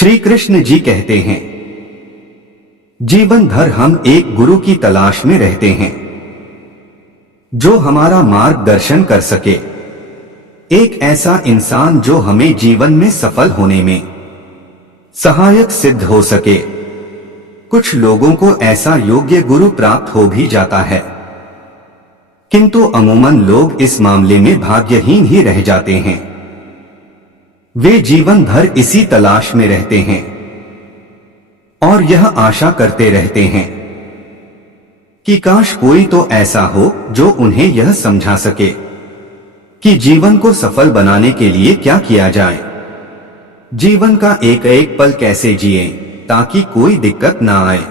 श्री कृष्ण जी कहते हैं, जीवन भर हम एक गुरु की तलाश में रहते हैं जो हमारा मार्गदर्शन कर सके, एक ऐसा इंसान जो हमें जीवन में सफल होने में सहायक सिद्ध हो सके। कुछ लोगों को ऐसा योग्य गुरु प्राप्त हो भी जाता है, किंतु अमूमन लोग इस मामले में भाग्यहीन ही रह जाते हैं। वे जीवन भर इसी तलाश में रहते हैं और यह आशा करते रहते हैं कि काश कोई तो ऐसा हो जो उन्हें यह समझा सके कि जीवन को सफल बनाने के लिए क्या किया जाए, जीवन का एक एक पल कैसे जिएं ताकि कोई दिक्कत ना आए।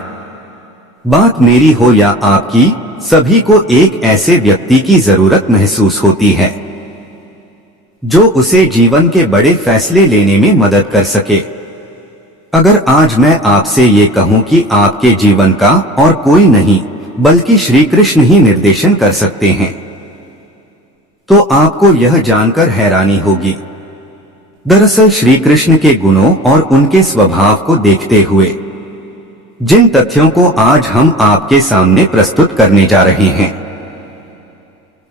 बात मेरी हो या आपकी, सभी को एक ऐसे व्यक्ति की जरूरत महसूस होती है जो उसे जीवन के बड़े फैसले लेने में मदद कर सके। अगर आज मैं आपसे ये कहूं कि आपके जीवन का और कोई नहीं बल्कि श्री कृष्ण ही निर्देशन कर सकते हैं, तो आपको यह जानकर हैरानी होगी। दरअसल श्री कृष्ण के गुणों और उनके स्वभाव को देखते हुए जिन तथ्यों को आज हम आपके सामने प्रस्तुत करने जा रहे हैं,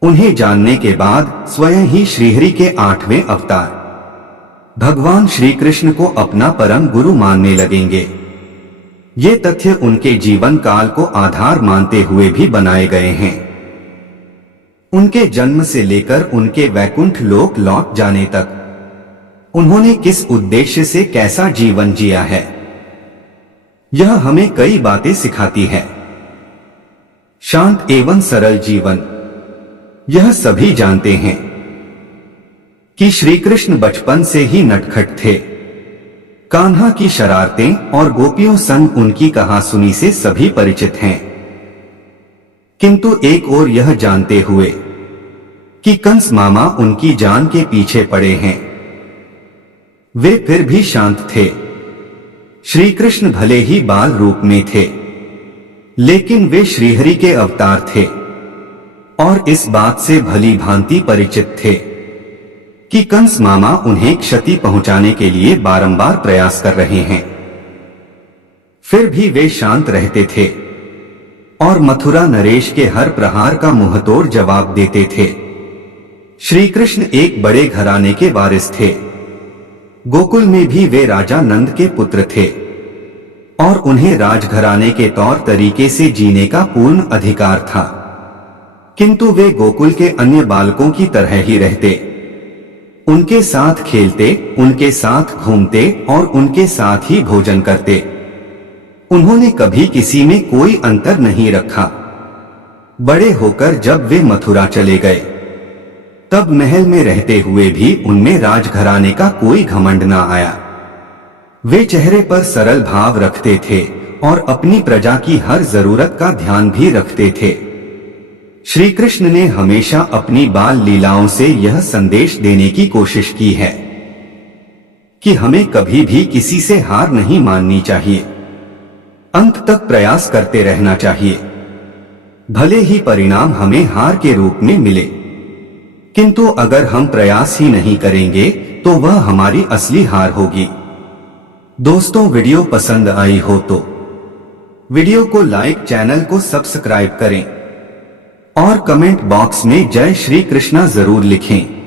उन्हें जानने के बाद स्वयं ही श्रीहरि के 8वें अवतार भगवान श्री कृष्ण को अपना परम गुरु मानने लगेंगे। ये तथ्य उनके जीवन काल को आधार मानते हुए भी बनाए गए हैं। उनके जन्म से लेकर उनके वैकुंठ लोक लौट जाने तक उन्होंने किस उद्देश्य से कैसा जीवन जिया है, यह हमें कई बातें सिखाती है। शांत एवं सरल जीवन, यह सभी जानते हैं कि श्री कृष्ण बचपन से ही नटखट थे। कान्हा की शरारतें और गोपियों संग उनकी कहासुनी से सभी परिचित हैं, किंतु एक और यह जानते हुए कि कंस मामा उनकी जान के पीछे पड़े हैं, वे फिर भी शांत थे। श्री कृष्ण भले ही बाल रूप में थे, लेकिन वे श्रीहरि के अवतार थे और इस बात से भली भांति परिचित थे कि कंस मामा उन्हें क्षति पहुंचाने के लिए बारंबार प्रयास कर रहे हैं। फिर भी वे शांत रहते थे और मथुरा नरेश के हर प्रहार का मुंहतोड़ जवाब देते थे। श्री कृष्ण एक बड़े घराने के वारिस थे। गोकुल में भी वे राजा नंद के पुत्र थे और उन्हें राजघराने के तौर तरीके से जीने का पूर्ण अधिकार था, किंतु वे गोकुल के अन्य बालकों की तरह ही रहते, उनके साथ खेलते, उनके साथ घूमते और उनके साथ ही भोजन करते। उन्होंने कभी किसी में कोई अंतर नहीं रखा। बड़े होकर जब वे मथुरा चले गए, तब महल में रहते हुए भी उनमें राजघराने का कोई घमंड ना आया। वे चेहरे पर सरल भाव रखते थे और अपनी प्रजा की हर जरूरत का ध्यान भी रखते थे। श्री कृष्ण ने हमेशा अपनी बाल लीलाओं से यह संदेश देने की कोशिश की है कि हमें कभी भी किसी से हार नहीं माननी चाहिए, अंत तक प्रयास करते रहना चाहिए। भले ही परिणाम हमें हार के रूप में मिले, किंतु अगर हम प्रयास ही नहीं करेंगे तो वह हमारी असली हार होगी। दोस्तों, वीडियो पसंद आई हो तो वीडियो को लाइक, चैनल को सब्सक्राइब करें और कमेंट बॉक्स में जय श्री कृष्णा जरूर लिखें।